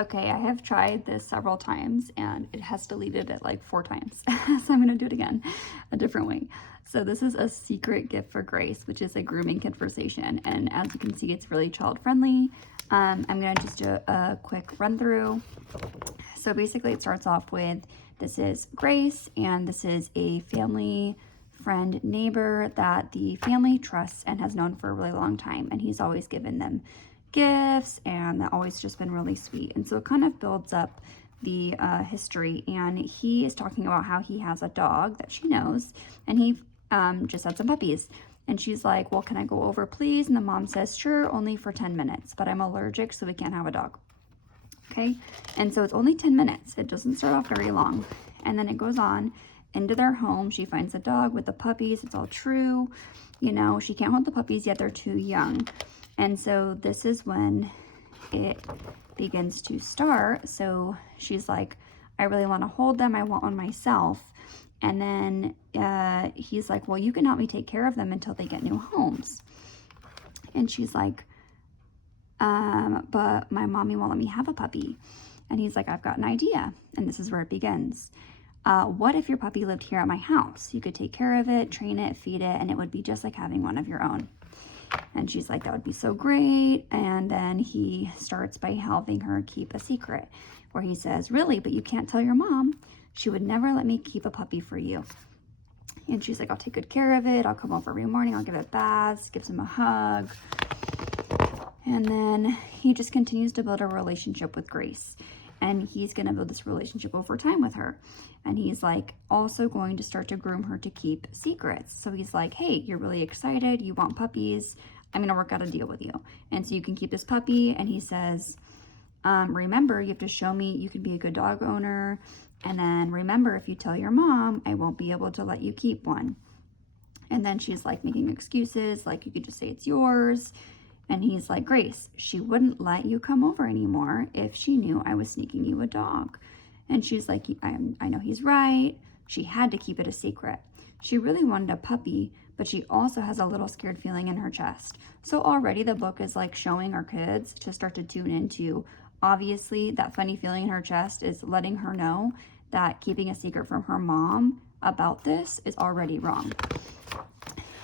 Okay, I have tried this several times and it has deleted it like 4 times. So I'm gonna do it again a different way. So this is a secret gift for Grace, which is a grooming conversation. And as you can see, it's really child friendly. I'm gonna just do a quick run through. So basically it starts off with, this is Grace and this is a family friend neighbor that the family trusts and has known for a really long time. And he's always given them gifts and that always just been really sweet. And so it kind of builds up the history, and he is talking about how he has a dog that she knows, and he just had some puppies. And she's like, well, can I go over please? And the mom says, sure, only for 10 minutes, but I'm allergic, so we can't have a dog. Okay, and so it's only 10 minutes. It doesn't start off very long. And then it goes on into their home. She finds a dog with the puppies. It's all true. You know, she can't hold the puppies yet. They're too young. And so this is when it begins to start. So she's like, I really want to hold them. I want one myself. And then he's like, well, you can help me take care of them until they get new homes. And she's like, but my mommy won't let me have a puppy. And he's like, I've got an idea. And this is where it begins. What if your puppy lived here at my house? You could take care of it, train it, feed it, and it would be just like having one of your own. And she's like, that would be so great. And then he starts by helping her keep a secret, where he says, really, but you can't tell your mom. She would never let me keep a puppy for you. And she's like, I'll take good care of it. I'll come over every morning. I'll give it baths, gives him a hug. And then he just continues to build a relationship with Grace. And he's going to build this relationship over time with her. And he's like also going to start to groom her to keep secrets. So he's like, hey, you're really excited. You want puppies. I'm going to work out a deal with you. And so you can keep this puppy. And he says, remember, you have to show me you can be a good dog owner. And then remember, if you tell your mom, I won't be able to let you keep one. And then she's like making excuses, like you could just say it's yours. And he's like, Grace, she wouldn't let you come over anymore if she knew I was sneaking you a dog. And she's like, I know he's right. She had to keep it a secret. She really wanted a puppy, but she also has a little scared feeling in her chest. So already the book is like showing our kids to start to tune into, obviously that funny feeling in her chest is letting her know that keeping a secret from her mom about this is already wrong.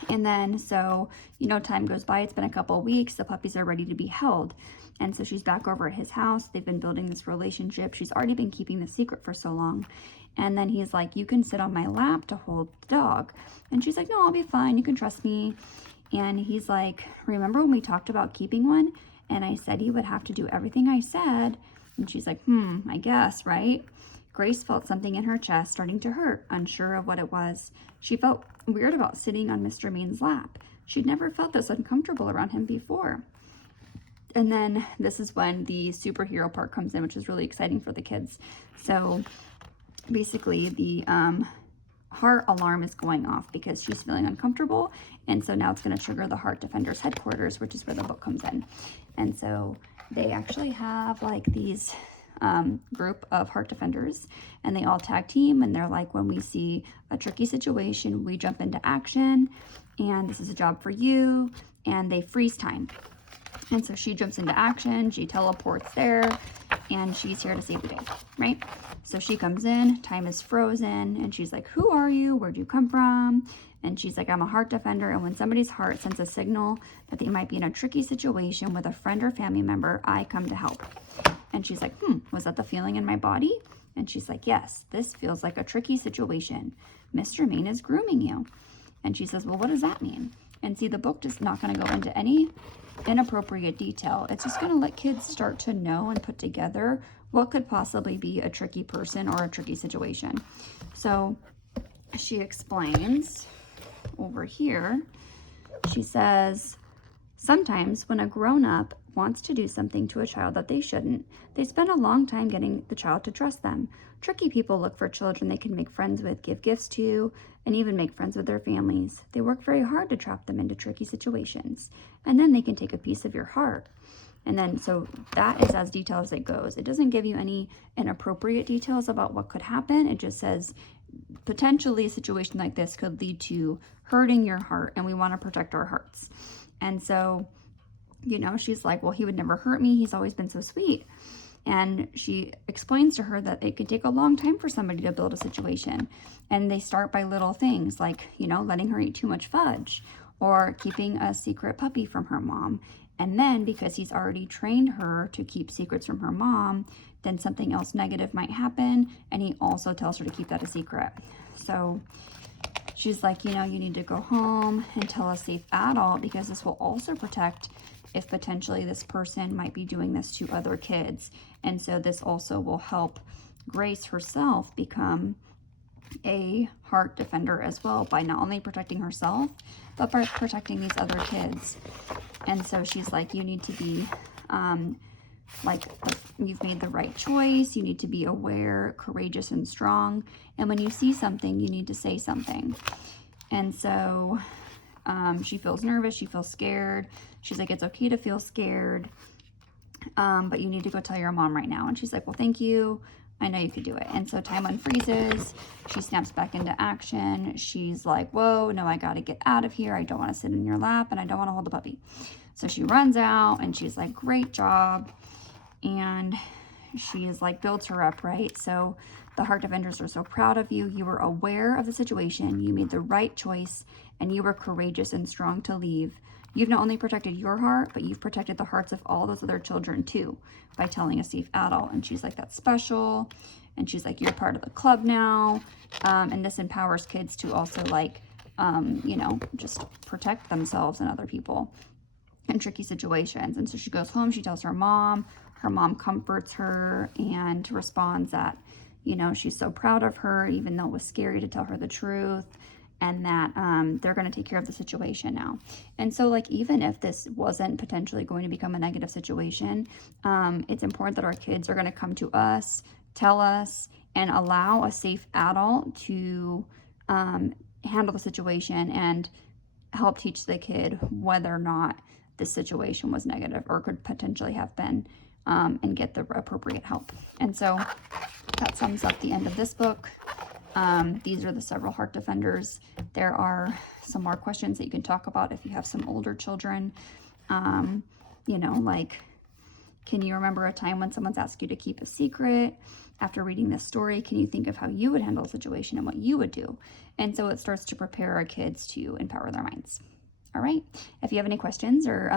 And then, so, you know, time goes by, it's been a couple of weeks, the puppies are ready to be held. And so she's back over at his house. They've been building this relationship. She's already been keeping the secret for so long. And then he's like, you can sit on my lap to hold the dog. And she's like, no, I'll be fine. You can trust me. And he's like, remember when we talked about keeping one? And I said he would have to do everything I said. And she's like, I guess, right? Grace felt something in her chest starting to hurt, unsure of what it was. She felt weird about sitting on Mr. Main's lap. She'd never felt this uncomfortable around him before. And then this is when the superhero part comes in, which is really exciting for the kids. So basically the heart alarm is going off because she's feeling uncomfortable. And so now it's going to trigger the Heart Defenders headquarters, which is where the book comes in. And so they actually have like these group of Heart Defenders, and they all tag team, and they're like, when we see a tricky situation, we jump into action, and this is a job for you, and they freeze time. And so she jumps into action, she teleports there, and she's here to save the day, right? So she comes in, time is frozen, and she's like, who are you? Where'd you come from? And she's like, I'm a heart defender, and when somebody's heart sends a signal that they might be in a tricky situation with a friend or family member, I come to help. And she's like, was that the feeling in my body? And she's like, yes, this feels like a tricky situation. Mr. Main is grooming you. And she says, well, what does that mean? And see, the book is not going to go into any inappropriate detail. It's just going to let kids start to know and put together what could possibly be a tricky person or a tricky situation. So she explains over here, she says, sometimes when a grown-up wants to do something to a child that they shouldn't, they spend a long time getting the child to trust them. Tricky people look for children they can make friends with, give gifts to, and even make friends with their families. They work very hard to trap them into tricky situations, and then they can take a piece of your heart. And then, so that is as detailed as it goes. It doesn't give you any inappropriate details about what could happen. It just says, potentially a situation like this could lead to hurting your heart, and we want to protect our hearts. And so, you know, she's like, well, he would never hurt me. He's always been so sweet. And she explains to her that it could take a long time for somebody to build a situation. And they start by little things like, you know, letting her eat too much fudge or keeping a secret puppy from her mom. And then because he's already trained her to keep secrets from her mom, then something else negative might happen. And he also tells her to keep that a secret. So she's like, you know, you need to go home and tell a safe adult, because this will also protect if potentially this person might be doing this to other kids. And so this also will help Grace herself become a heart defender as well, by not only protecting herself, but by protecting these other kids. And so she's like, you need to be like, you've made the right choice. You need to be aware, courageous, and strong. And when you see something, you need to say something. And so she feels nervous. She feels scared. She's like, it's okay to feel scared, but you need to go tell your mom right now. And she's like, well, thank you. I know you could do it. And so time unfreezes. She snaps back into action. She's like, whoa, no, I got to get out of here. I don't want to sit in your lap, and I don't want to hold the puppy. So she runs out, and she's like, great job. And she is like, builds her up, right? So the Heart Defenders are so proud of you. You were aware of the situation. You made the right choice, and you were courageous and strong to leave. You've not only protected your heart, but you've protected the hearts of all those other children too, by telling a safe adult. And she's like, that's special. And she's like, you're part of the club now. And this empowers kids to also like, you know, just protect themselves and other people in tricky situations. And so she goes home, she tells her mom comforts her and responds that, you know, she's so proud of her, even though it was scary to tell her the truth, and that they're going to take care of the situation now. And so like, even if this wasn't potentially going to become a negative situation, it's important that our kids are going to come to us, tell us, and allow a safe adult to handle the situation and help teach the kid whether or not this situation was negative or could potentially have been, and get the appropriate help. And so that sums up the end of this book. These are the several Heart Defenders. There are some more questions that you can talk about if you have some older children. You know, like, can you remember a time when someone's asked you to keep a secret? After reading this story, can you think of how you would handle a situation and what you would do? And so it starts to prepare our kids to empower their minds. All right. If you have any questions or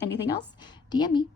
anything else, DM me.